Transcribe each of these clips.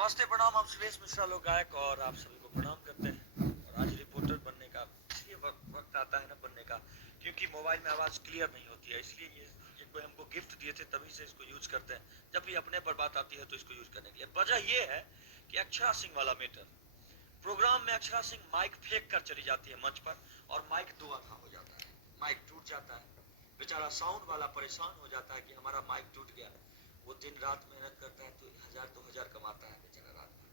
नमस्ते, प्रणाम। हम सुरेश मिश्रा लोक गायक और आप सभी को प्रणाम करते हैं। और आज रिपोर्टर बनने का इसलिए वक्त आता है ना बनने का, क्योंकि मोबाइल में आवाज़ क्लियर नहीं होती है। इसलिए ये कोई हमको गिफ्ट दिए थे, तभी से इसको यूज करते हैं। जब भी अपने पर बात आती है तो इसको यूज करने के लिए। वजह ये है कि अक्षरा सिंह वाला मैटर प्रोग्राम में अक्षरा सिंह माइक फेंक कर चली जाती है मंच पर और माइक दो आधा हो जाता है, माइक टूट जाता है। बेचारा साउंड वाला परेशान हो जाता है कि हमारा माइक टूट गया। वो दिन रात मेहनत करता है तो 1000-2000 कमाता है बेचारा रात भर,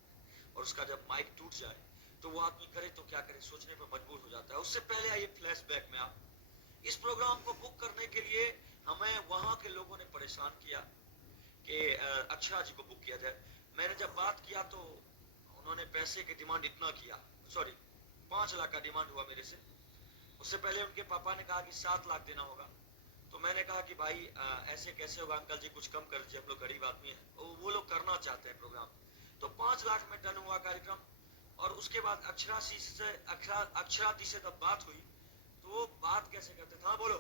और उसका जब माइक टूट जाए तो वो आदमी करे तो क्या करे, सोचने पर मजबूर हो जाता है। उससे पहले आइए फ्लैशबैक में, आप इस प्रोग्राम को बुक करने के लिए हमें वहां के लोगों ने परेशान किया कि अक्षरा जी को बुक किया जाए। मैंने जब बात किया तो उन्होंने पैसे की डिमांड इतना किया, सॉरी 5 लाख का डिमांड हुआ मेरे से। उससे पहले उनके पापा ने कहा कि 7 लाख देना होगा। तो मैंने कहा कि भाई ऐसे कैसे होगा अंकल जी, कुछ कम कर दीजिए, हम लोग गरीब आदमी हैं। वो लोग करना चाहते हैं प्रोग्राम। तो 5 लाख में डन हुआ कार्यक्रम। और उसके बाद अक्षरा दी से जब बात हुई तो वो बात कैसे करते थे, हाँ बोलो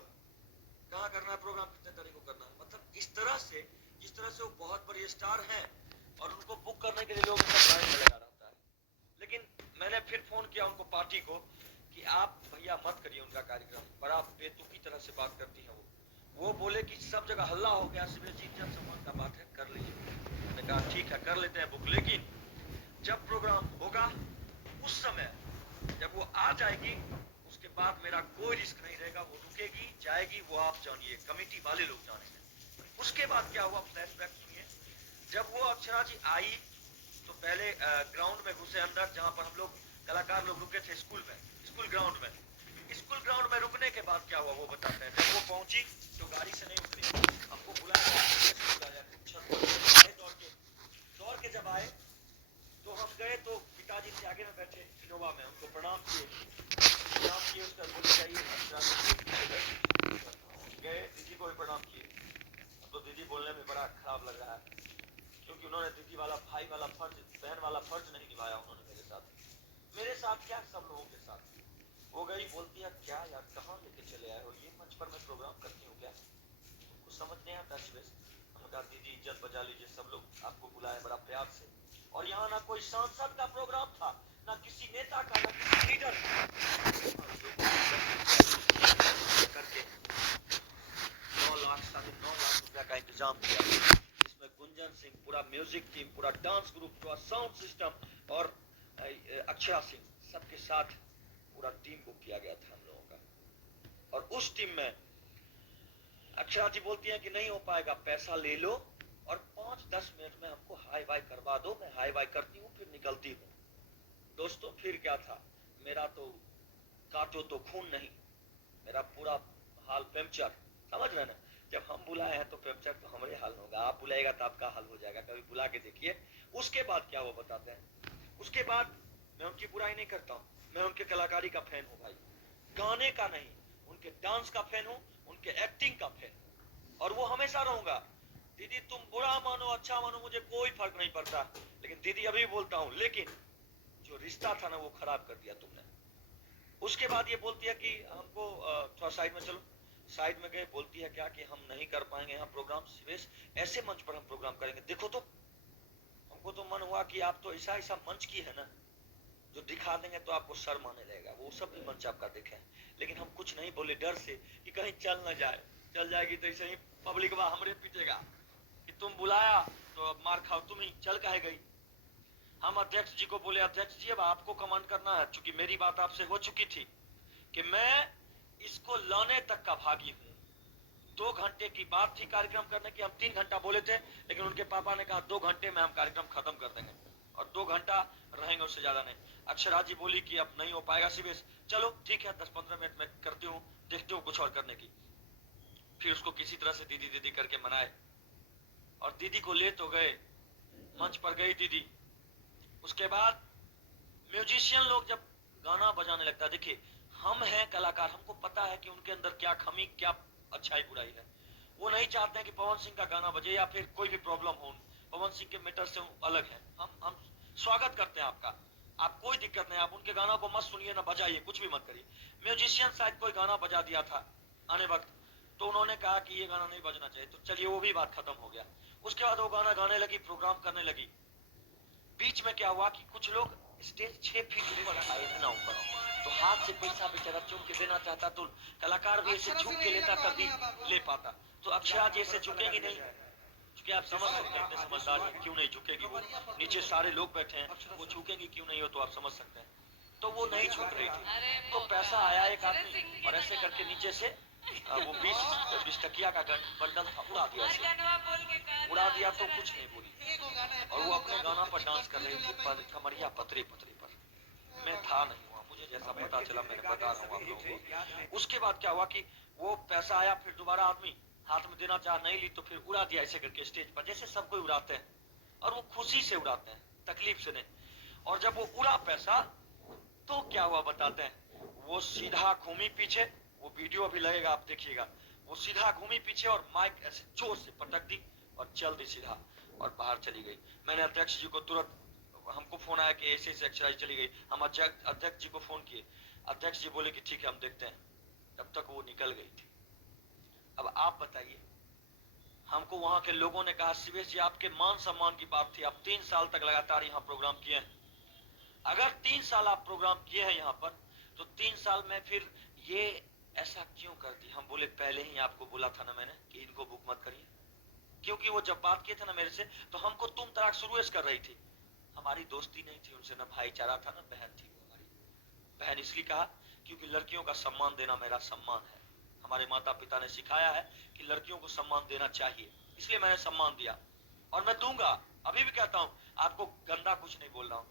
कहाँ करना है प्रोग्राम, कितने तारीख को करना है, मतलब इस तरह से जिस तरह से वो बहुत बड़े स्टार हैं और उनको बुक करने के लिए लोग लाइन में लगा रहता है। लेकिन मैंने फिर फोन किया उनको, पार्टी को, कि आप भैया मत करिए उनका कार्यक्रम, बड़ा बेतुकी तरह से बात करती है वो बोले कि सब जगह हल्ला हो गया, शिविर जी जन सम्मान का बात है, कर लीजिए। मैंने कहा ठीक है कर लेते हैं बुक, लेकिन जब प्रोग्राम होगा उस समय जब वो आ जाएगी उसके बाद मेरा कोई रिस्क नहीं रहेगा। वो रुकेगी जाएगी वो आप जानिए, कमेटी वाले लोग जानेंगे। उसके बाद क्या हुआ, फ्लैशबैक सुनिए। जब वो अक्षरा जी आई तो पहले ग्राउंड में घुसे अंदर, जहां पर हम लोग कलाकार लोग रुके थे, स्कूल ग्राउंड में। स्कूल ग्राउंड में रुकने के बाद क्या हुआ वो बताते हैं। जब वो पहुंची तो गाड़ी से नहीं उतरी, हमको बुलाया छत पर, दौड़ के जब आए तो हम गए तो पिताजी से आगे में बैठे इनोवा में, उनको प्रणाम किए। उसका बोले जाइए गए, दीदी को भी प्रणाम किए। तो दीदी बोलने में बड़ा खराब लग रहा है, क्योंकि उन्होंने दीदी वाला भाई वाला फर्ज, बहन वाला फर्ज नहीं निभाया उन्होंने मेरे साथ क्या सब लोगों के साथ। वो गई, बोलती है क्या यार कहाँ लेके चले आए हो, ये मंच पर मैं प्रोग्राम करती हूँ क्या, कुछ समझ नहीं आता शिवेश। हमने कहा दीदी इज्जत बचा लीजिए, सब लोग आपको बुलाए बड़ा प्यार से, और यहाँ ना कोई सांसद का प्रोग्राम था, ना किसी नेता का, ना किसी लीडर करके 9 लाख 9.5 लाख रुपया का इंतजाम किया। इसमें गुंजन सिंह, पूरा म्यूजिक टीम, पूरा डांस ग्रुप, पूरा साउंड सिस्टम और अक्षरा सिंह, सबके साथ पूरा टीम बुक किया गया था हम लोगों का। और उस टीम में अक्षरा जी बोलती हैं कि नहीं हो पाएगा, पैसा ले लो और 5-10 मिनट में हमको हाई वाई करवा दो, मैं हाई वाई करती हूँ फिर निकलती हूँ। दोस्तों फिर क्या था, मेरा तो काटो तो खून नहीं, मेरा पूरा हाल पंचर, समझ रहे ना। जब हम बुलाए हैं तो पंचर तो हमारे हाल होगा, आप बुलाएगा तो आपका हाल हो जाएगा, कभी बुला के देखिए। उसके बाद क्या वो बताते हैं। उसके बाद मैं उनकी बुराई नहीं करता हूँ, मैं उनके कलाकारी का फैन हूँ भाई, गाने का नहीं, उनके डांस का फैन हूँ, उनके एक्टिंग का फैन हूँ, और वो हमेशा रहूंगा। दीदी तुम बुरा मानो अच्छा मानो मुझे कोई फर्क नहीं पड़ता, लेकिन दीदी अभी बोलता हूँ, लेकिन जो रिश्ता था ना वो खराब कर दिया तुमने। उसके बाद ये बोलती है कि हमको थोड़ा साइड में चलो, साइड में गए, बोलती है क्या कि हम नहीं कर पाएंगे यहाँ प्रोग्राम, शिवेश ऐसे मंच पर हम प्रोग्राम करेंगे, देखो तो हमको तो मन हुआ कि आप तो ऐसा मंच की है ना जो दिखा देंगे तो आपको शर्म आने लगेगा। वो सब भी मंच आपका देखे, लेकिन हम कुछ नहीं बोले डर से कि कहीं चल ना जाए, चल जाएगी तो ऐसे ही पब्लिक बा हमरे पीटेगा कि तुम बुलाया तो अब मार खाओ तुम ही, चल काहे गई। हम अध्यक्ष जी को बोले अध्यक्ष जी अब आपको कमांड करना है, चूंकि मेरी बात आपसे हो चुकी थी कि मैं इसको लाने तक का भागी हूँ। 2 घंटे की बात थी कार्यक्रम करने की, हम 3 घंटा बोले थे, लेकिन उनके पापा ने कहा 2 घंटे में हम कार्यक्रम खत्म कर देंगे और 2 घंटा रहेंगे, उससे ज्यादा नहीं। अक्षरा जी बोली कि अब नहीं हो पाएगा शिवेश, चलो ठीक है 10-15 मिनट में करती हूँ, देखती हूँ कुछ और करने की। फिर उसको किसी तरह से दीदी दीदी करके मनाए और दीदी को ले तो गए, मंच पर गई दीदी। उसके बाद म्यूजिशियन लोग जब गाना बजाने लगता है, देखिए हम हैं कलाकार, हमको पता है कि उनके अंदर क्या कमी क्या अच्छाई बुराई है। वो नहीं चाहते हैं कि पवन सिंह का गाना बजे या फिर कोई भी प्रॉब्लम हो, पवन सिंह के मैटर से अलग है। हम स्वागत करते हैं आपका, आप कोई दिक्कत नहीं, आप उनके गाना को मत सुनिए ना बजाइए, कुछ भी मत करिए। म्यूजिशियन शायद कोई गाना बजा दिया था आने वक्त, तो उन्होंने कहा कि ये गाना नहीं बजना चाहिए, तो चलिए वो भी बात खत्म हो गया। उसके बाद वो गाना गाने लगी, प्रोग्राम करने लगी। बीच में क्या हुआ कि कुछ लोग स्टेज 6 फीट ऊपर था, इतना ऊपर, तो हाथ से पैसा बेचारा चुम के देना चाहता, तो कलाकार भी ऐसे झुक के लेता तभी ले पाता। तो अक्षरा जी ऐसे झुकेगी नहीं, क्योंकि आप समझ सकते हैं, समझदार है, क्यों नहीं झुकेगी वो, नीचे सारे लोग बैठे हैं, वो झुकेगी क्यों नहीं हो, तो आप समझ सकते हैं। तो वो नहीं झुक रही थी, तो पैसा आया एक आदमी और ऐसे करके नीचे से वो 20 टकिया का बंडल था, उड़ा दिया, उड़ा दिया, तो कुछ नहीं बोली, और वो अपने गाना पर डांस कर रही थी, पर कमरिया पतरे पतरे पर। मैं था नहीं हुआ, मुझे जैसा पता चला मैंने बता रहा हूँ आप लोगों को। उसके बाद क्या हुआ कि वो पैसा आया, फिर दोबारा आदमी हाथ में देना चाह, नहीं ली, तो फिर उड़ा दिया ऐसे करके स्टेज पर, जैसे सब कोई उड़ाते हैं, और वो खुशी से उड़ाते हैं, तकलीफ से नहीं। और जब वो उड़ा पैसा, तो क्या हुआ बताते हैं, वो सीधा घूमी पीछे, वो वीडियो अभी लगेगा, आप देखिएगा, वो सीधा घूमी पीछे और माइक ऐसे जोर से पटक दी और चल दी सीधा, और बाहर चली गई। मैंने अध्यक्ष जी को तुरंत, हमको फोन आया कि ऐसे एक्सरसाइज चली गई, हम अध्यक्ष जी को फोन किए, अध्यक्ष जी बोले कि ठीक है हम देखते हैं, तब तक वो निकल गई थी। अब आप बताइए, हमको वहां के लोगों ने कहा शिवेश जी आपके मान सम्मान की बात थी, आप 3 साल तक लगातार यहाँ प्रोग्राम किए हैं, अगर 3 साल आप प्रोग्राम किए हैं यहाँ पर, तो 3 साल में फिर ये ऐसा क्यों कर दी? हम बोले पहले ही आपको बोला था ना मैंने कि इनको बुक मत करिए, क्योंकि वो जब बात किए थे ना मेरे से, तो हमको तुम तराक शुरू कर रही थी, हमारी दोस्ती नहीं थी उनसे, ना भाईचारा था, ना बहन थी वो हमारी बहन। इसलिए कहा क्योंकि लड़कियों का सम्मान देना मेरा सम्मान है, हमारे माता पिता ने सिखाया है कि लड़कियों को सम्मान देना चाहिए, इसलिए मैंने सम्मान दिया और मैं दूंगा। अभी भी कहता हूँ, आपको गंदा कुछ नहीं बोल रहा हूँ,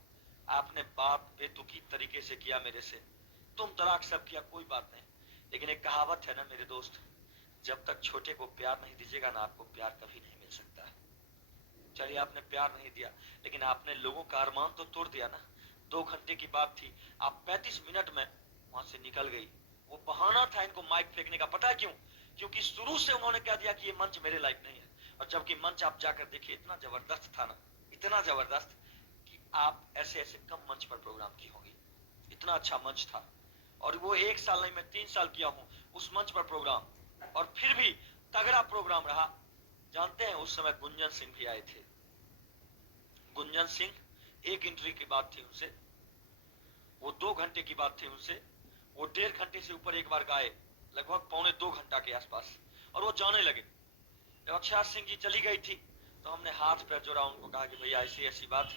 आपने बात बेतुकी तरीके से किया मेरे से, तुम तलाक सब किया, कोई बात नहीं, लेकिन एक कहावत है ना मेरे दोस्त, जब तक छोटे को प्यार नहीं दीजिएगा ना, आपको प्यार कभी नहीं मिल सकता है। चलिए आपने प्यार नहीं दिया, लेकिन आपने लोगों का अरमान तो तोड़ दिया ना। 2 घंटे की बात थी, आप 35 मिनट में वहां से निकल गई। वो बहाना था इनको माइक फेंकने का, पता है क्यों? क्योंकि शुरू से उन्होंने कह दिया कि ये मंच मेरे लायक नहीं है, और जबकि मंच आप जाकर देखिए इतना जबरदस्त था ना, इतना जबरदस्त कि आप ऐसे ऐसे कम मंच पर प्रोग्राम की होंगी, इतना अच्छा मंच था। और वो 1 साल नहीं, मैं 3 साल किया हूँ उस मंच पर प्रोग्राम, और फिर भी तगड़ा प्रोग्राम रहा। जानते हैं उस समय गुंजन सिंह भी आए थे, गुंजन सिंह, एक इंटरव्यू की बात थी उनसे, वो 2 घंटे की बात थी उनसे, वो 1.5 घंटे से ऊपर एक बार गाए, लगभग 1.25 घंटा के आसपास, और वो जाने लगे। जब अक्षरा सिंह जी चली गई थी, तो हमने हाथ पैर जोड़ा, उनको कहा कि भैया ऐसी ऐसी बात,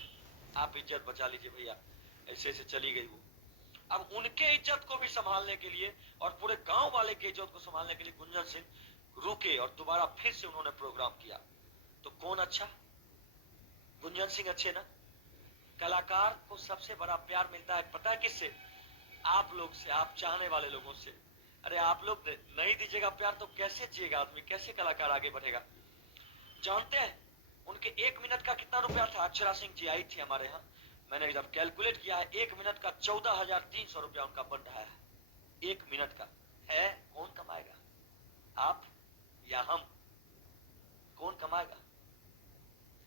आप इज्जत बचा लीजिए भैया, ऐसे ऐसे चली गई वो। अब उनके इज्जत को भी संभालने के लिए और पूरे गांव वाले के इज्जत को संभालने के लिए गुंजन सिंह रुके और दोबारा फिर से उन्होंने प्रोग्राम किया। तो कौन अच्छा? गुंजन सिंह अच्छे ना? कलाकार को सबसे बड़ा प्यार मिलता है पता है किससे? आप लोग से, आप चाहने वाले लोगों से। अरे आप लोग नहीं दीजिएगा प्यार तो कैसे जिएगा आदमी, कैसे कलाकार आगे बढ़ेगा? जानते हैं उनके 1 मिनट का कितना रुपया था? अक्षरा सिंह जी आई थी हमारे यहाँ, मैंने जब कैलकुलेट किया है, 1 मिनट का 14,300 रुपया उनका बन रहा है। 1 मिनट का है, कौन कमाएगा? आप या हम? कौन कमाएगा?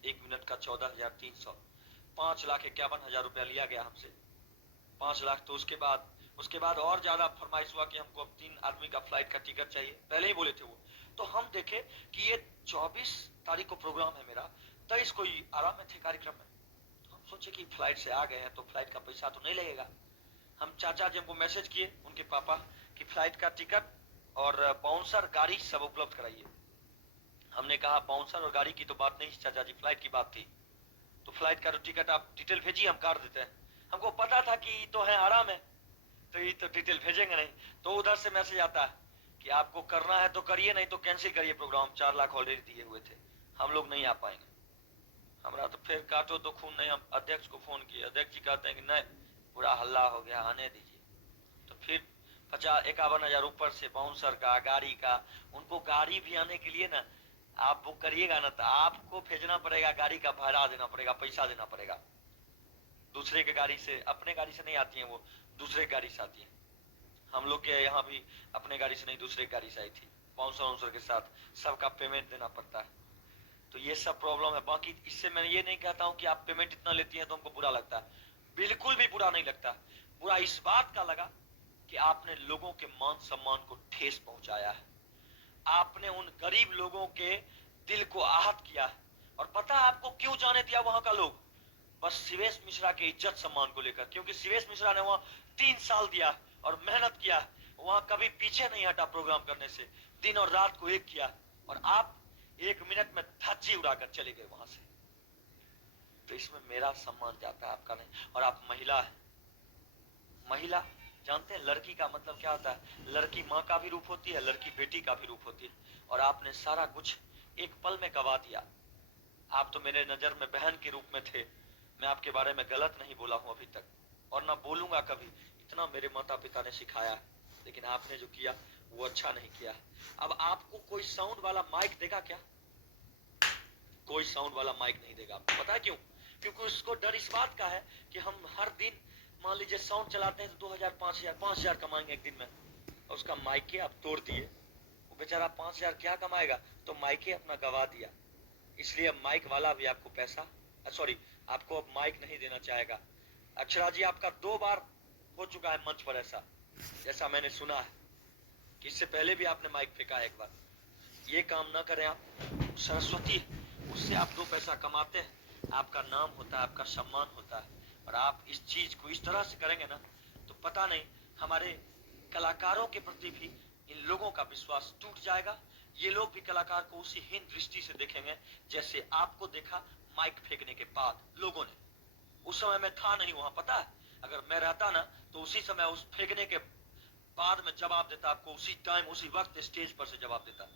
1 मिनट का 14,300, 5,51,000 रुपया लिया गया हमसे, 5 लाख। तो उसके बाद और ज्यादा फरमाइश हुआ कि हमको अब 3 आदमी का फ्लाइट का टिकट चाहिए, पहले ही बोले थे वो। तो हम देखे कि ये 24 तारीख को प्रोग्राम है मेरा, 23 को ही आराम में थे कार्यक्रम में, तो हम सोचे कि फ्लाइट से आ गए हैं तो फ्लाइट का पैसा तो नहीं लगेगा। हम चाचा जी हमको मैसेज किए, उनके पापा, कि फ्लाइट का टिकट और बाउंसर गाड़ी सब उपलब्ध कराइए। हमने कहा बाउंसर और गाड़ी की तो बात नहीं चाचा जी, फ्लाइट की बात थी, तो फ्लाइट का टिकट आप डिटेल भेजिए, हम काट देते हैं। हमको पता था कि तो है आराम है, तो ये तो डिटेल भेजेंगे नहीं, तो उधर से मैसेज आता है कि आपको करना है तो करिए, नहीं तो कैंसिल करिए प्रोग्राम, 4 लाख ऑलरेडी दिए हुए थे, हम लोग नहीं आ पाएंगे। हमारा तो फिर काटो तो खून नहीं, हम अध्यक्ष को फोन किए, अध्यक्ष जी कहते हैं कि नहीं, पूरा हल्ला हो गया, आने दीजिए। तो फिर 50-51 हजार ऊपर से बाउंसर का, गाड़ी का, उनको गाड़ी भी आने के लिए ना, आप बुक करिएगा ना तो आपको भेजना पड़ेगा, गाड़ी का भाड़ा देना पड़ेगा, पैसा देना पड़ेगा। दूसरे के गाड़ी से, अपने गाड़ी से नहीं आती है वो, दूसरे गाड़ी से आती है। हम लोग के यहाँ भी अपने गाड़ी से नहीं, दूसरे गाड़ी से आई थी, बाउंसर के साथ, सबका पेमेंट देना पड़ता है। तो ये सब प्रॉब्लम है। बाकी इससे मैं ये नहीं कहता हूँ कि आप पेमेंट इतना लेती हैं तो हमको बुरा लगता है, बिल्कुल भी बुरा नहीं लगता। बुरा इस बात का लगा कि आपने लोगों के मान सम्मान को ठेस पहुंचाया है, आपने उन गरीब लोगों के दिल को आहत किया है। और पता है आपको क्यों जाने दिया वहां का लोग? बस शिवेश मिश्रा के इज्जत सम्मान को लेकर, क्योंकि शिवेश मिश्रा ने वहां 3 साल दिया और मेहनत किया, वहां कभी पीछे नहीं हटा प्रोग्राम करने से, दिन और रात को एक किया, और आप 1 मिनट में धज्जी उड़ाकर चले गए वहां से। तो इसमें मेरा सम्मान जाता है, आपका नहीं। और आप महिला है, महिला जानते हैं लड़की का मतलब क्या होता है? लड़की माँ का भी रूप होती है, लड़की बेटी का भी रूप होती है, और आपने सारा कुछ एक पल में गवा दिया। आप तो मेरे नजर में बहन के रूप में थे, मैं आपके बारे में गलत नहीं बोला हूं अभी तक, और ना बोलूंगा कभी, इतना मेरे माता पिता ने सिखाया, लेकिन आपने जो किया वो अच्छा नहीं किया। अब आपको कोई साउंड वाला माइक देगा क्या? कोई साउंड वाला माइक नहीं देगा आपको, पता है क्यों? क्योंकि उसको डर इस बात का है कि हम हर दिन मान लीजिए साउंड चलाते हैं तो 2000 5000 कमाएंगे एक दिन में, और उसका माइक आप तोड़ दिए, वो बेचारा 5000 क्या कमाएगा? तो माइक अपना गवा दिया। इसलिए अब माइक वाला भी आपको पैसा, सॉरी, आपको अब माइक नहीं देना चाहेगा। अक्षरा जी, आपका 2 बार हो चुका है मंच पर ऐसा, जैसा मैंने सुना है कि इससे पहले भी आपने माइक फेंका है एक बार। ये काम ना करें आप, सरस्वती उससे आप 2 पैसा कमाते हैं, आपका नाम होता है, आपका सम्मान होता है, और आप इस चीज को इस तरह से करेंगे ना तो पता नहीं हमारे कलाकारों के प्रति भी इन लोगों का विश्वास टूट जाएगा। ये लोग भी कलाकार को उसी हीन दृष्टि से देखेंगे जैसे आपको देखा माइक फेंकने के बाद लोगों ने। उस समय मैं था नहीं वहां, पता है, अगर मैं रहता ना तो उसी समय उस फेंकने के बाद में जवाब देता आपको, उसी टाइम उसी वक्त स्टेज पर से जवाब देता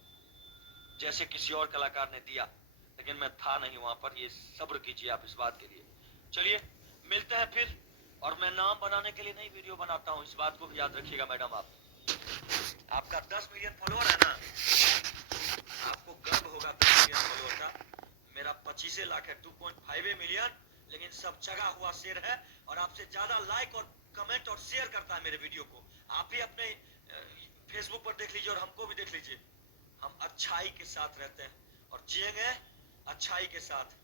जैसे किसी और कलाकार ने दिया, लेकिन मैं था नहीं वहां पर। ये सब्र कीजिए आप इस बात के लिए। चलिए मिलते हैं फिर, और मैं नाम बनाने के लिए नहीं वीडियो बनाता हूँ, इस बात को भी याद रखिएगा मैडम। आपका 10 मिलियन फॉलोअर है ना, आपको गर्व होगा 10 मिलियन फॉलोअर का। मेरा 25 लाख है, 2.5 मिलियन, लेकिन सब जगह हुआ शेयर है, और आपसे ज्यादा लाइक और कमेंट और शेयर करता है मेरे वीडियो को। आप भी अपने फेसबुक पर देख लीजिए और हमको भी देख लीजिए। हम अच्छाई के साथ रहते हैं और जिएंगे अच्छाई के साथ।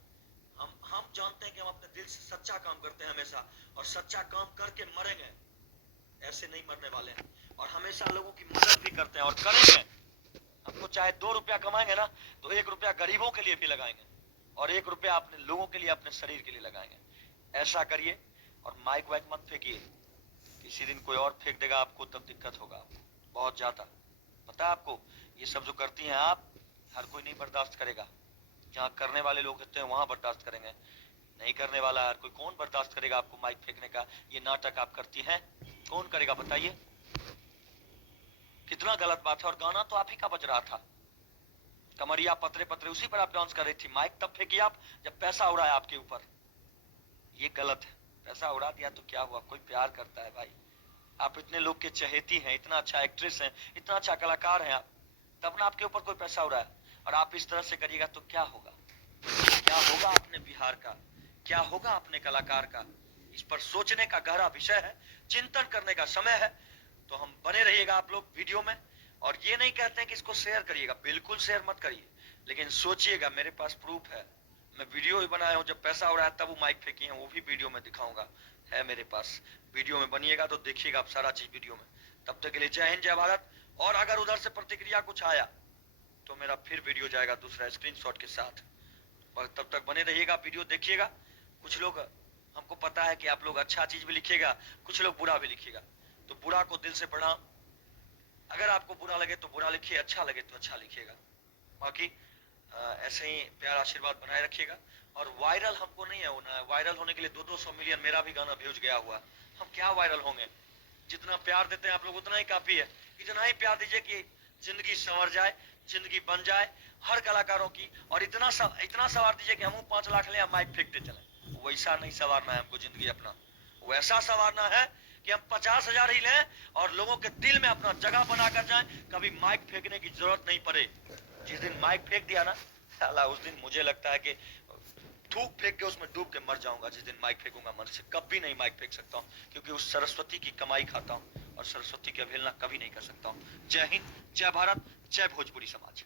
हम जानते हैं कि हम अपने दिल से सच्चा काम करते हैं हमेशा, और सच्चा काम करके मरेंगे, ऐसे नहीं मरने वाले हैं। और हमेशा लोगों की मदद भी करते हैं और करेंगे। हमको चाहे 2 रुपया कमाएंगे ना तो 1 रुपया गरीबों के लिए भी लगाएंगे, और 1 रुपया अपने लोगों के लिए, अपने शरीर के लिए लगाएंगे। ऐसा करिए, और माइक वाइक मत फेंकिए, किसी दिन कोई और फेंक देगा आपको, तब दिक्कत होगा बहुत ज्यादा। पता है आपको, ये सब जो करती हैं आप, हर कोई नहीं बर्दाश्त करेगा। जहाँ करने वाले लोग होते हैं वहां बर्दाश्त करेंगे, नहीं करने वाला हर कोई कौन बर्दाश्त करेगा आपको माइक फेंकने का? ये नाटक आप करती हैं, कौन करेगा बताइए? कितना गलत बात है। और गाना तो आप ही का बज रहा था, कमरिया पतरे पतरे, उसी पर आप डांस कर रही थी। माइक तब फेंकी आप जब पैसा उड़ाया आपके ऊपर, ये गलत है। पैसा उड़ा दिया तो क्या हुआ, कोई प्यार करता है भाई। आप इतने लोग के चहेती हैं, इतना अच्छा एक्ट्रेस हैं, इतना अच्छा कलाकार हैं आप, तब ना आपके ऊपर कोई पैसा उड़ाया, और आप इस तरह से करिएगा तो क्या होगा? क्या होगा अपने बिहार का, क्या होगा अपने कलाकार का? इस पर सोचने का गहरा विषय है, चिंतन करने का समय है। तो हम बने रहिएगा आप लोग वीडियो में, और ये नहीं कहते हैं कि इसको शेयर करिएगा, बिल्कुल शेयर मत करिए, लेकिन सोचिएगा। मेरे पास प्रूफ है, मैं वीडियो भी बनाया हूँ, जब पैसा उड़ाया तब वो माइक फेंकी है, वो भी वीडियो में दिखाऊंगा, है मेरे पास। वीडियो में बनिएगा तो देखिएगा आप सारा चीज वीडियो में। तब तक के लिए जय हिंद, जय भारत। और अगर उधर से प्रतिक्रिया कुछ आया तो मेरा फिर वीडियो जाएगा दूसरा स्क्रीनशॉट के साथ। तब तक बने रहिएगा, वीडियो देखिएगा। कुछ लोग, हमको पता है कि आप लोग अच्छा चीज भी लिखिएगा, कुछ लोग बुरा भी लिखिएगा, तो बुरा को दिल से पढ़ा। अगर आपको बुरा लगे तो बुरा लिखिए, अच्छा लगे तो अच्छा लिखिएगा। बाकी ऐसे ही प्यार आशीर्वाद बनाए रखिएगा। और वायरल हमको नहीं है होना है, वायरल होने के लिए 200 मिलियन मेरा भी गाना व्यूज गया हुआ, हम क्या वायरल होंगे? जितना प्यार देते हैं आप लोग उतना ही काफी है। इतना ही प्यार दीजिए कि जिंदगी संवर जाए, जिंदगी बन जाए हर कलाकारों की, और इतना सवार दीजिए कि हम 5 लाख ले माइक फेंकते चले। वैसा नहीं सवारना है हमको जिंदगी अपना, वैसा सवारना है कि हम 50,000 ही लें और लोगों के दिल में अपना जगह बनाकर जाएं, कभी माइक फेंकने की जरूरत नहीं पड़े। जिस दिन माइक फेंक दिया ना साला, उस दिन मुझे लगता है कि थूक फेंक के उसमें डूब के मर जाऊंगा। जिस दिन माइक फेंकूंगा मन से, कभी नहीं माइक फेंक सकता हूँ, क्योंकि उस सरस्वती की कमाई खाता हूँ और सरस्वती की अवहेलना कभी नहीं कर सकता हूँ। जय हिंद, जय भारत, जय भोजपुरी समाज।